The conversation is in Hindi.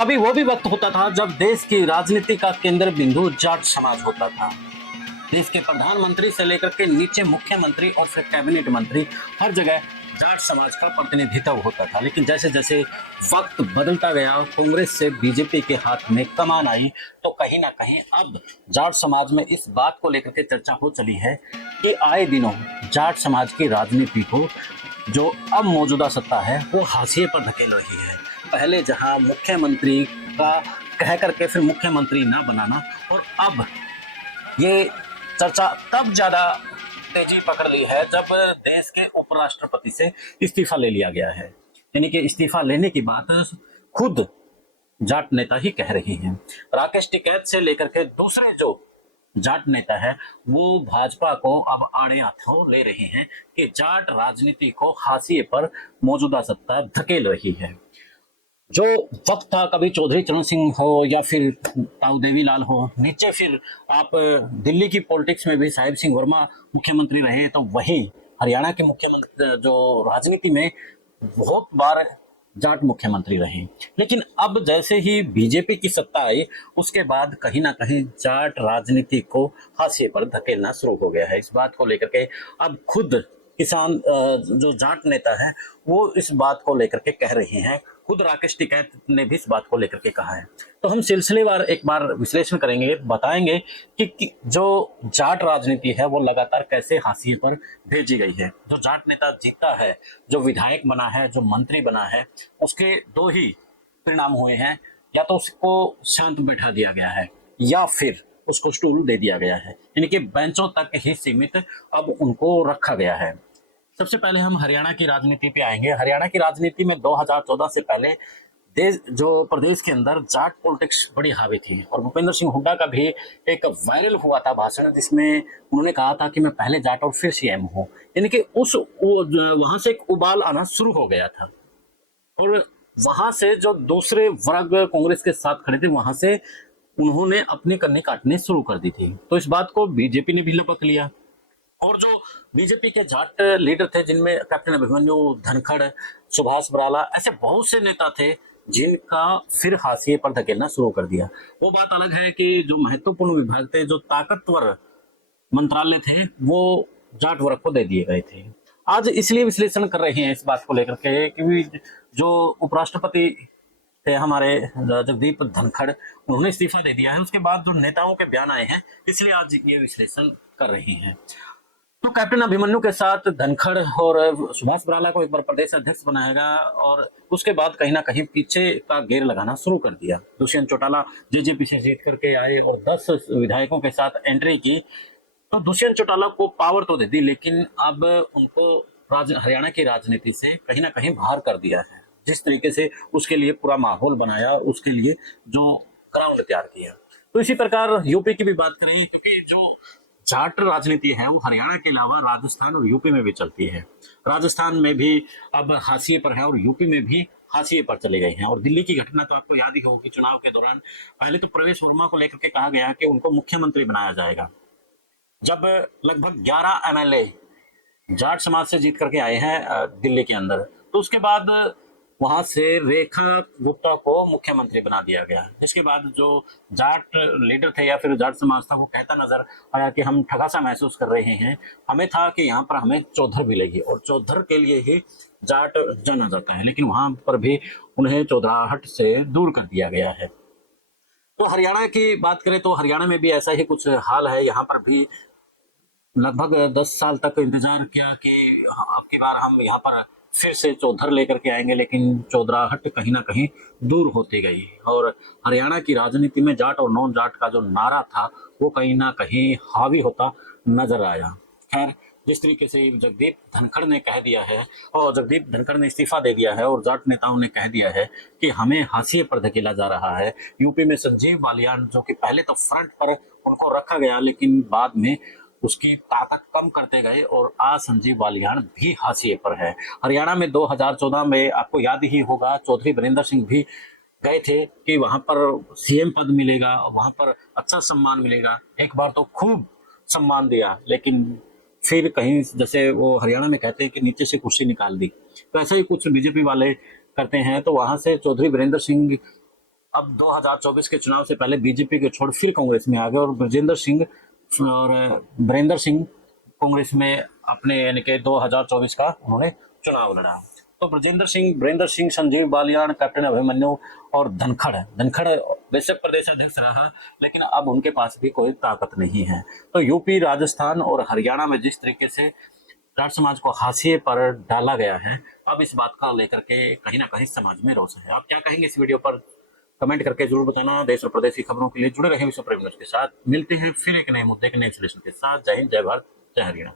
अभी वो भी वक्त होता था जब देश की राजनीति का केंद्र बिंदु जाट समाज होता था। देश के प्रधानमंत्री से लेकर के नीचे मुख्यमंत्री और फिर कैबिनेट मंत्री, हर जगह जाट समाज का प्रतिनिधित्व होता था। लेकिन जैसे जैसे वक्त बदलता गया, कांग्रेस से बीजेपी के हाथ में कमान आई, तो कहीं ना कहीं अब जाट समाज में इस बात को लेकर के चर्चा हो चली है कि आए दिनों जाट समाज की राजनीति को जो अब मौजूदा सत्ता है वो हाशिए पर धकेल रही है। पहले जहां मुख्यमंत्री का कह करके फिर मुख्यमंत्री ना बनाना, और अब ये चर्चा तब ज्यादा तेजी पकड़ ली है जब देश के उपराष्ट्रपति से इस्तीफा ले लिया गया है। यानी कि इस्तीफा लेने की बात खुद जाट नेता ही कह रही हैं। राकेश टिकैत से लेकर के दूसरे जो जाट नेता है वो भाजपा को अब आड़े हाथों ले रहे हैं कि जाट राजनीति को हाशिए पर मौजूदा सत्ता धकेल रही है। जो वक्त था, कभी चौधरी चरण सिंह हो या फिर ताऊ देवीलाल हो, नीचे फिर आप दिल्ली की पॉलिटिक्स में भी साहिब सिंह वर्मा मुख्यमंत्री रहे, तो वहीं हरियाणा के मुख्यमंत्री जो राजनीति में बहुत बार जाट मुख्यमंत्री रहे। लेकिन अब जैसे ही बीजेपी की सत्ता आई, उसके बाद कहीं ना कहीं जाट राजनीति को हाशिए पर धकेलना शुरू हो गया है। इस बात को लेकर के अब खुद किसान जो जाट नेता है वो इस बात को लेकर के कह रहे हैं। खुद राकेश टिकैत ने भी इस बात को लेकर के कहा है। तो हम सिलसिलेवार एक बार विश्लेषण करेंगे, बताएंगे कि जो जाट राजनीति है वो लगातार कैसे हाशिए पर भेजी गई है। जो जाट नेता जीता है, जो विधायक बना है, जो मंत्री बना है, उसके दो ही परिणाम हुए हैं। या तो उसको शांत बैठा दिया गया है या फिर उसको स्टूल दे दिया गया है, यानी कि बेंचों तक ही सीमित अब उनको रखा गया है। सबसे पहले हम हरियाणा की राजनीति पे आएंगे। हरियाणा की राजनीति में 2014 से पहले देश जो प्रदेश के अंदर जाट पॉलिटिक्स बड़ी हावी थी, और भूपेंद्र सिंह हुड्डा का भी एक वायरल हुआ था भाषण, जिसमें उन्होंने कहा था कि मैं पहले जाट और फिर सीएम हूँ। यानी कि उस वहां से एक उबाल आना शुरू हो गया था, और वहां से जो दूसरे वर्ग कांग्रेस के साथ खड़े थे वहां से उन्होंने अपनी कन्नी काटने शुरू कर दी थी। तो इस बात को बीजेपी ने भी लपक लिया, और जो बीजेपी के जाट लीडर थे जिनमें कैप्टन अभिमन्यु, धनखड़, सुभाष बराला, ऐसे बहुत से नेता थे जिनका फिर हाशिए पर धकेलना शुरू कर दिया। वो बात अलग है कि जो महत्वपूर्ण विभाग थे, जो ताकतवर मंत्रालय थे, वो जाट वर्ग को दे दिए गए थे। आज इसलिए विश्लेषण कर रहे हैं इस बात को लेकर के कि जो उपराष्ट्रपति थे हमारे जगदीप धनखड़, उन्होंने इस्तीफा दे दिया है। उसके बाद जो नेताओं के बयान आए हैं, इसलिए आज ये विश्लेषण कर रहे हैं। तो कैप्टन अभिमन्यु के साथ धनखड़ और सुभाष बराला को एक बार प्रदेश अध्यक्ष बनाएगा, और उसके बाद कहीं ना कहीं पीछे का घेर लगाना शुरू कर दिया। दुष्यंत चौटाला जेजेपी से जीत करके आए और 10 विधायकों के साथ एंट्री की। तो दुष्यंत चौटाला को पावर तो दे दी, लेकिन अब उनको हरियाणा की राजनीति से कहीं ना कहीं बाहर कर दिया है। जिस तरीके से उसके लिए पूरा माहौल बनाया, उसके लिए जो ग्राउंड तैयार किया। तो इसी प्रकार यूपी की भी बात करें, क्योंकि जो जाट राजनीति है वो हरियाणा के अलावा राजस्थान और यूपी में भी चलती है। राजस्थान में भी अब हाशिए पर है और यूपी में भी हाशिए पर चले गए हैं। और दिल्ली की घटना तो आपको याद ही होगी, चुनाव के दौरान पहले तो प्रवेश वर्मा को लेकर के कहा गया कि उनको मुख्यमंत्री बनाया जाएगा। जब लगभग 11 एमएलए जाट समाज से जीत करके आए हैं दिल्ली के अंदर, तो उसके बाद वहां से रेखा गुप्ता को मुख्यमंत्री बना दिया गया। जिसके बाद जो जाट लीडर थे या फिर जाट समाज था, वो कहता नजर आया कि हम ठगा सा महसूस कर रहे हैं। हमें था कि यहाँ पर हमें चौधर मिलेगी और चौधर के लिए ही जाट जाना जाता है, लेकिन वहां पर भी उन्हें चौधराहट से दूर कर दिया गया है। तो हरियाणा की बात करें तो हरियाणा में भी ऐसा ही कुछ हाल है। यहाँ पर भी लगभग 10 साल तक इंतजार किया कि अब की बार हम यहाँ पर फिर से चौधर लेकर के आएंगे, लेकिन चौधराहट कहीं ना कहीं दूर होती गई, और हरियाणा की राजनीति में जाट और नॉन जाट का जो नारा था वो कहीं ना कहीं हावी होता नजर आया। खैर, जिस तरीके से जगदीप धनखड़ ने कह दिया है, और जगदीप धनखड़ ने इस्तीफा दे दिया है, और जाट नेताओं ने कह दिया है कि हमें हाशिए पर धकेला जा रहा है। यूपी में संजीव बालियान, जो कि पहले तो फ्रंट पर उनको रखा गया, लेकिन बाद में उसकी ताकत कम करते गए, और आज संजीव बालियान भी हाशिए पर है। हरियाणा में 2014 में आपको याद ही होगा, चौधरी बरिंदर सिंह भी गए थे कि वहां पर सीएम पद मिलेगा, वहां पर अच्छा सम्मान मिलेगा। एक बार तो खूब सम्मान दिया, लेकिन फिर कहीं जैसे वो हरियाणा में कहते हैं कि नीचे से कुर्सी निकाल दी, तो ऐसा ही कुछ बीजेपी वाले करते हैं। तो वहां से चौधरी बरिंदर सिंह अब 2024 के चुनाव से पहले बीजेपी को छोड़ फिर कांग्रेस में आ गए और वीरेंद्र सिंह कांग्रेस में अपने यानी कि 2024 का उन्होंने चुनाव लड़ा। तो वीरेंद्र सिंह, संजीव बालियान, कैप्टन अभिमन्यु और धनखड़ बेशक प्रदेश अध्यक्ष रहा, लेकिन अब उनके पास भी कोई ताकत नहीं है। तो यूपी, राजस्थान और हरियाणा में जिस तरीके से जाट समाज को हाशिए पर डाला गया है, अब इस बात का लेकर के कहीं ना कहीं समाज में रोष है। आप क्या कहेंगे इस वीडियो पर? कमेंट करके जरूर बताना। देश और प्रदेश की खबरों के लिए जुड़े रहें विश्व प्रेम न्यूज के साथ। मिलते हैं फिर एक नए मुद्दे के नए विश्लेषण के साथ। जय हिंद, जय भारत, जय हरियाणा।